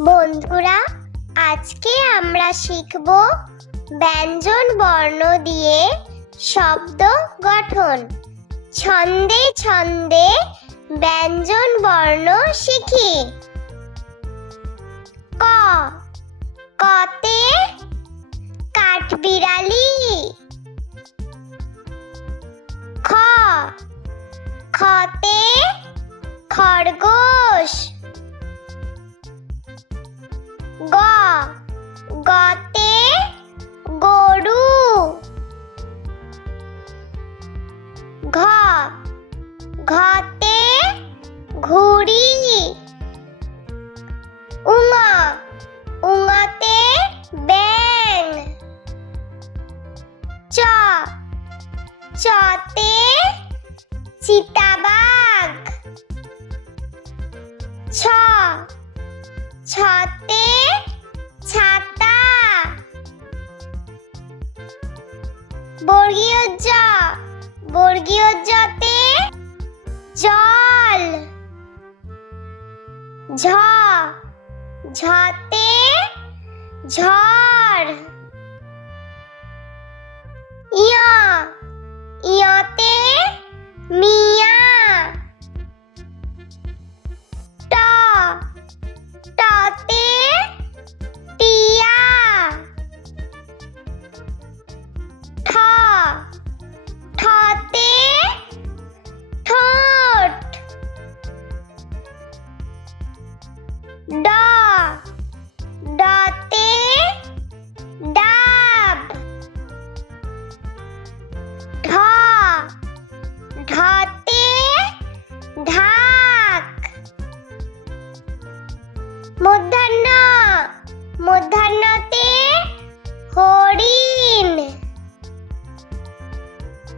বন্ধুরা, আজকে আমরা শিখব ব্যঞ্জন বর্ণ দিয়ে শব্দ গঠন। ছন্দে ছন্দে ব্যঞ্জন বর্ণ শিখি। ক, কতে কাঠবিড়ালি। খ, খতে খরগোশ। গ, গতে গরু। ঘ, ঘতে ঘুড়ি। উঙ, উঙতে ব্যাঙ। চ, চতে চিতাবাঘ। ছ, ছতে ছাতা। বর্গীয় জ, বর্গীয় জতে জল। ঝ, ঝতে ঝড়। ইয়, ইয়তে মিয়া। ট, টতে টিয়া। ঠ, ঠতে ঠোঁট। ড, ডতে ডাব। ঢ, ঢতে ঢাক। মূর্ধন্য, মূর্ধন্যতে হরিণ।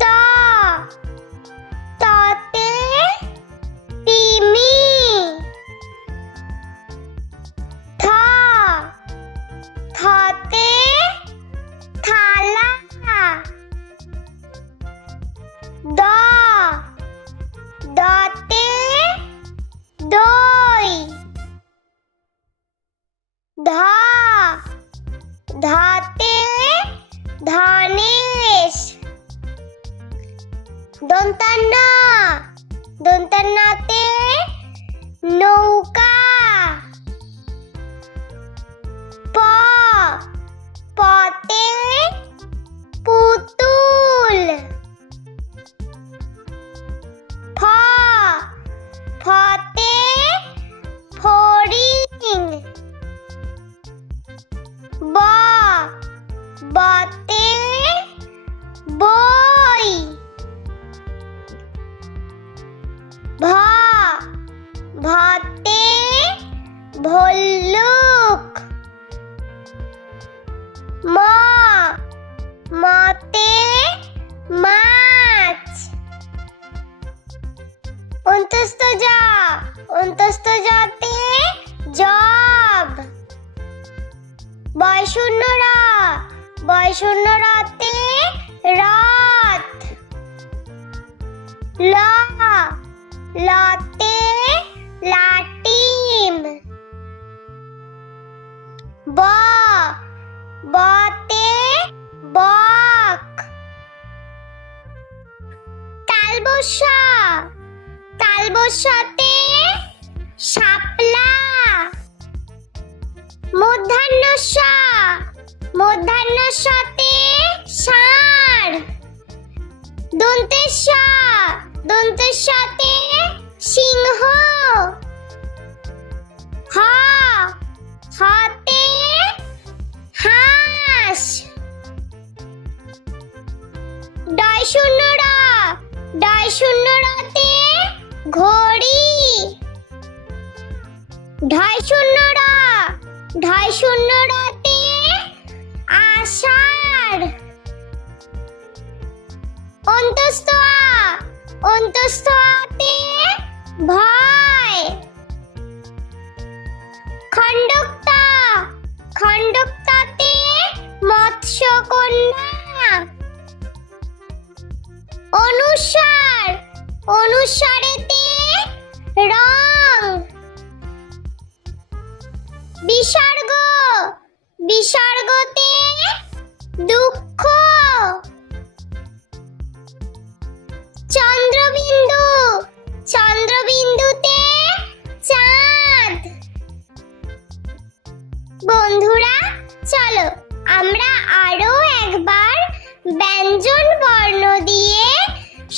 ত, ততে তিমি। থ, থতে থালা। দ, দতে দই। ধ, ধতে ধনেশ। দন্তান্ন, দন্তান্নতে নৌকা। প, পতে পুতুল। ফ, ফতে ফড়িং। ব, বতে বই। ভ, ভতে ভল্লুক। ম, মতে মাছ। অন্তস্থ জ, অন্তস্থ জতে জব। বয়শূন্য র, বয়শূন্য রতে রথ। ল, লতে লাটিম। ব, বতে বক। তালবস্য, তালবস্যতে শাপলা। মূর্ধন্য ষ, মূর্ধন্য ষতে ষাঁড়। দন্তেশ, দন্তেশতে সিংহ। হ, হতে হাঁস। ডয়শূন্য র, ডয়শূন্য রতে ঘড়ি। ঢয়শূন্য র, ঢয়শূন্য রতে আষাঢ়। অন্তস্থ আ, অন্তস্থ আতে ভয়। খণ্ডক্ত, খণ্ডক্ততে মৎস্যকন্যা। অনুস্বার, অনুস্বারেতে রং। বিসর্গ, বিসর্গতে দুঃখ। চন্দ্রবিন্দু, চন্দ্রবিন্দুতে চাঁদ। বন্ধুরা চলো আমরা আরো একবার ব্যঞ্জন বর্ণ দিয়ে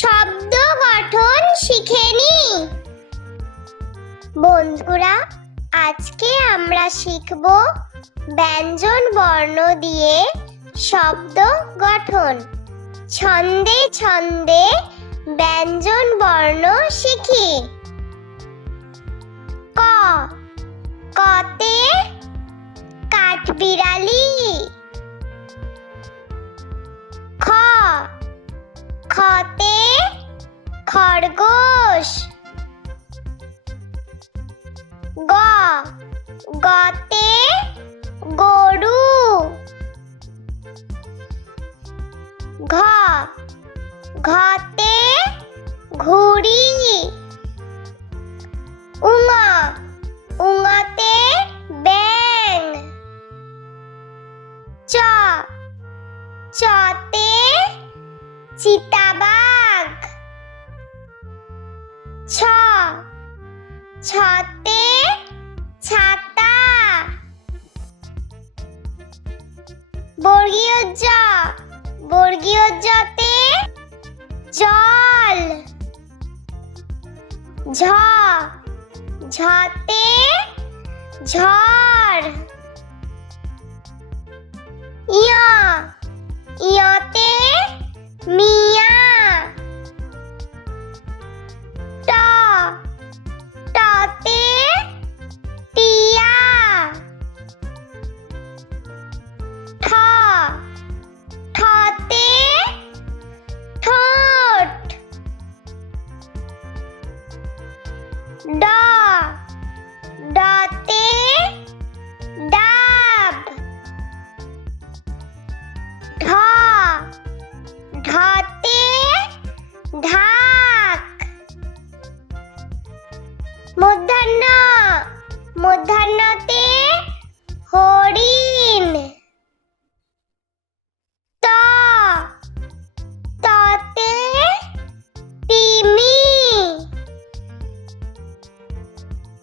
শব্দ গঠন শিখে নিই। বন্ধুরা আজকে আমরা শিখব ব্যঞ্জন বর্ণ দিয়ে শব্দ গঠন। ছন্দে ছন্দে ব্যঞ্জন বর্ণ শিখি। ক, কতে কাঠবিড়ালি। খ, খতে খরগোশ। গ, গতে গরু। ঘ, ঘতে ঘুড়ি। উঙ, উঙতে ব্যাঙ। চ, চতে চিতাবাঘ। ছ, ছতে ছাতা। বর্গীয় জ, বর্গীয় জতে জল। ঝ, ঝতে ঝড়। ইয়, ইয়তে মিয়া। ট, টতে টিয়া। ঠ, ঠতে ঠোঁট। ড, ডতে ডাব। ঢ, ঢতে ঢাক। মূর্ধন্য, মূর্ধন্যতে হরিণ। ত, ততে তিমি।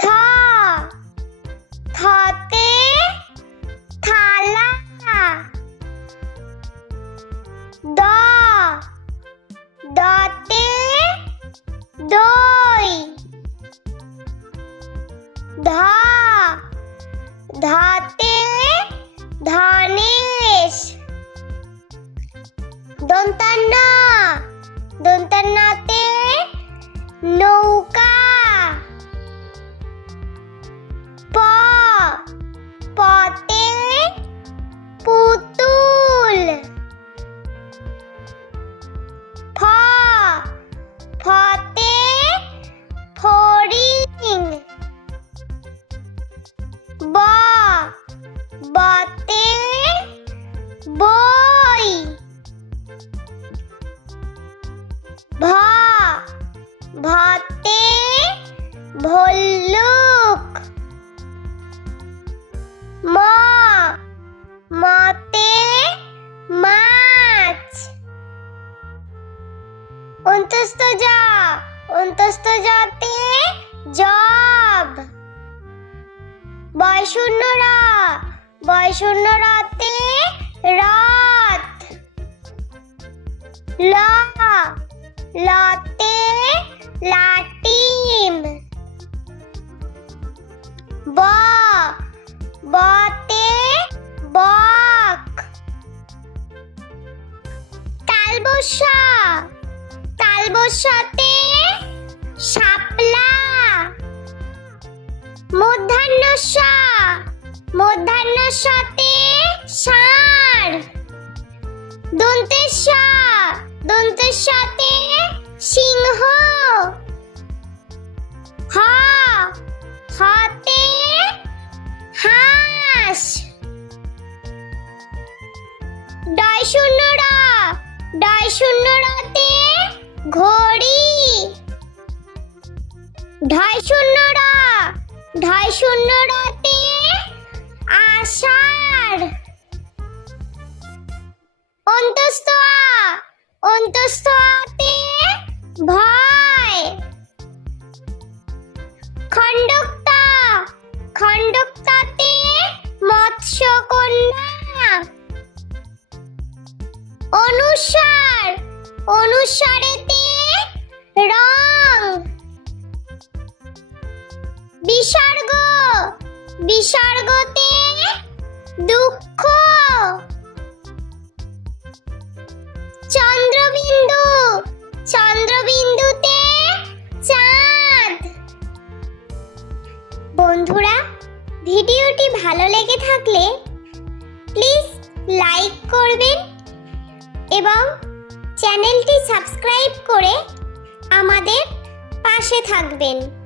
থ, থতে থালা। দ, দতে দই। ধ, ধতে ধনেশ। দন্তান্ন, দন্তান্নতে নৌকা। প, পতে পুতুল। ফ, ফতে ফড়িং। ব, বতে বই। ভ, ভতে ভল্লুক। ম, মতে মাছ। অন্তস্থ জ, অন্তস্থ জতে জব। বয়শূন্য র, বয়শূন্য রতে রথ। ল, লতে লাটিম। ব, বতে বক। তালবস্য, তালবস্যতে শাপলা। মূর্ধন্য ষ, মূর্ধন্য ষতে ষাঁড়। দন্তেশ্ব, দন্তেশ্বতে সিংহ। হ, হতে হাঁস। ডয়শূন্য র, ডয়শূন্য রতে ঘড়ি। ঢয়শূন্য র, ঢয়শূন্য রতে আষাঢ়। অন্তস্থ আ, অন্তস্থ আতে ভয়। খণ্ডক্তা, খণ্ডক্তাতে মৎস্যকন্যা। অনুসার, অনুসারেতে রং। বিসর্গ, বিসর্গতে দুঃখ। চন্দ্রবিন্দু, চন্দ্রবিন্দুতে চাঁদ। বন্ধুরা, ভিডিওটি ভালো লেগে থাকলে প্লিজ লাইক করবেন এবং চ্যানেলটি সাবস্ক্রাইব করে আমাদের পাশে থাকবেন।